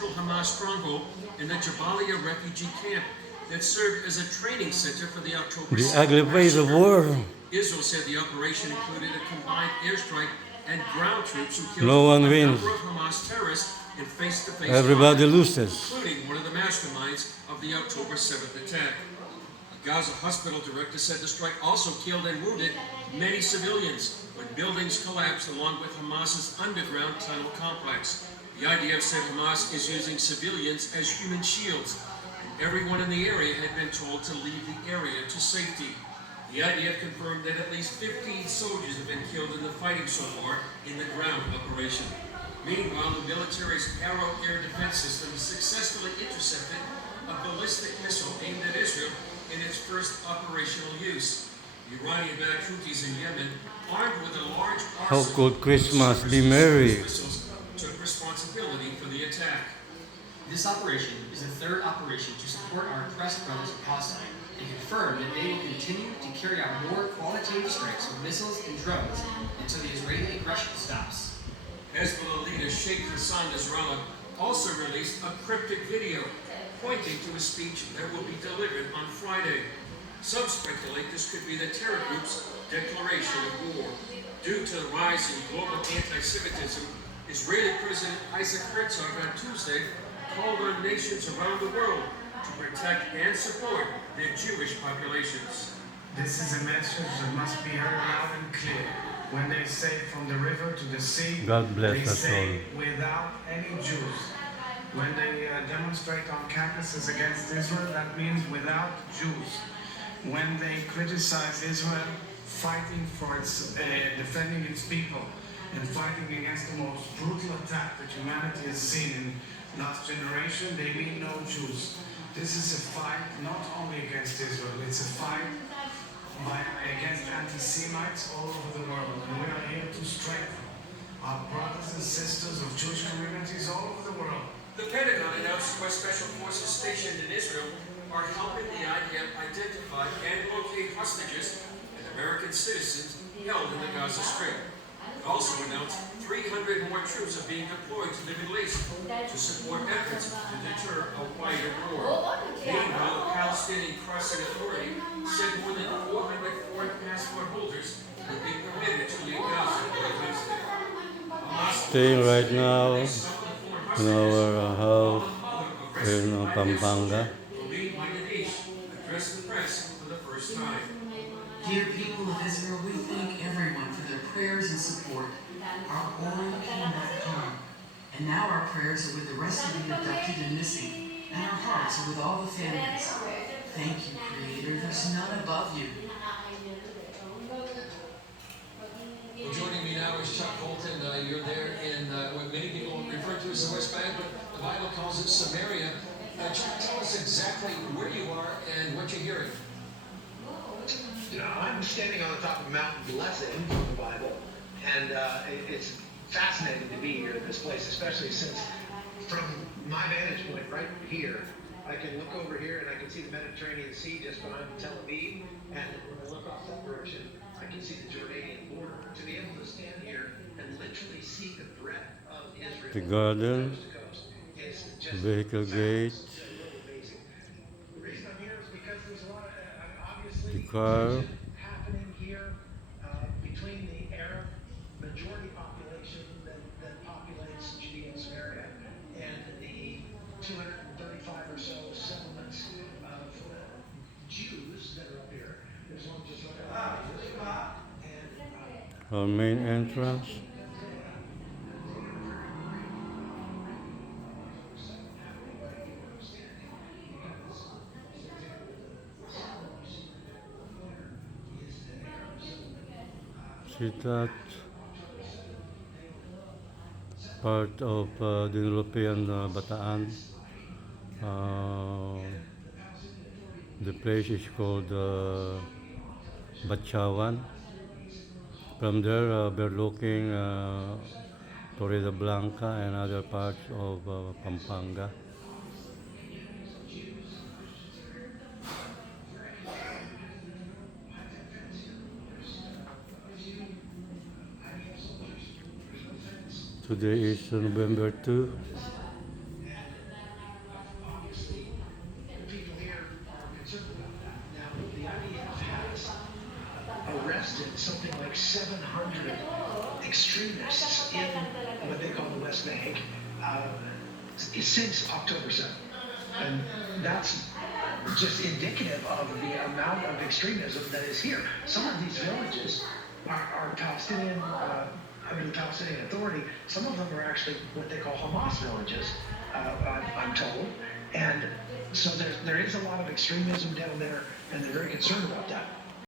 central Hamas stronghold in the Jabalia refugee camp that served as a training center for the October The 7th ugly face of massacre. war. Israel said the operation included a combined airstrike and ground troops who killed No one a wins. number of Hamas terrorists in face-to-face Everybody combat, loses. including one of the masterminds of the October 7th attack. The Gaza hospital director said the strike also killed and wounded many civilians when buildings collapsed along with Hamas's underground tunnel complex. The IDF said Hamas is using civilians as human shields, and everyone in the area had been told to leave the area to safety. The IDF confirmed that at least 15 soldiers have been killed in the fighting so far in the ground operation. Meanwhile, the military's Arrow air defense system successfully intercepted a ballistic missile aimed at Israel in its first operational use. The Iranian-backed Houthis in Yemen, armed with a large How arsenal could Christmas of be merry? missiles, took responsibility for the attack. This operation is the third operation to support our oppressed brothers in Palestine and confirm that they will continue to carry out more qualitative strikes with missiles and drones until the Israeli aggression stops. Hezbollah leader Sheikh Hassan Nasrallah also released a cryptic video pointing to a speech that will be delivered on Friday. Some speculate this could be the terror group's declaration of war. Due to the rise in global anti-Semitism, Israeli President Isaac Herzog on Tuesday called on nations around the world to protect and support their Jewish populations. This is a message that must be heard loud and clear. When they say from the river to the sea, God bless they us say without any Jews. When they demonstrate on campuses against Israel, that means without Jews. When they criticize Israel, fighting for its, defending its people, and fighting against the most brutal attack that humanity has seen in last generation, they mean no Jews. This is a fight not only against Israel, it's a fight against anti-Semites all over the world. And we are here to strengthen our brothers and sisters of Jewish communities all over the world. The Pentagon announced U.S. Special Forces stationed in Israel are helping the IDF identify and locate hostages and American citizens held in the Gaza Strip. It also announced 300 more troops are being deployed to the Middle East to support efforts to deter a wider war. Meanwhile, the Palestinian Crossing Authority said more than 400 foreign passport holders will be permitted to leave Gaza by Wednesday. Staying right now in our house in Pampanga. Addressed the press for the first time. Dear people of Israel, we thank everyone for their prayers and support. Our oil came back home, and now our prayers are with the rest of the abducted and missing, and our hearts are with all the families. Thank you, Creator. There's none above you. Well, joining me now is Chuck Colton. You're there in what many people refer to as the West Bank, but the Bible calls it Samaria. Chuck, tell us exactly where you are and what you're hearing. I'm standing on the top of Mount Blessed from the Bible, and it's fascinating to be here in this place, especially since from my vantage point right here, I can look over here and I can see the Mediterranean Sea just behind Tel Aviv, and when I look off that direction, I can see the Jordanian border. To be able to stand here and literally see the breadth of Israel, The garden, coast to coast, is just vehicle gate, amazing. The reason I'm here is because there's a lot of, obviously, the car, tension happening here between the Arab majority population that populates Judea and Samaria and the 235 or so settlements of Jews that are up here. There's one just like our main entrance. See that part of the European Bataan. The place is called Batchawan. From there, we're looking Torre Blanca and other parts of Pampanga. Today is November 2. something like 700 extremists in what they call the West Bank since October 7th. And that's just indicative of the amount of extremism that is here. Some of these villages are Palestinian, under the Palestinian Authority. Some of them are actually what they call Hamas villages, I'm told. And so there is a lot of extremism down there, and they're very concerned about that.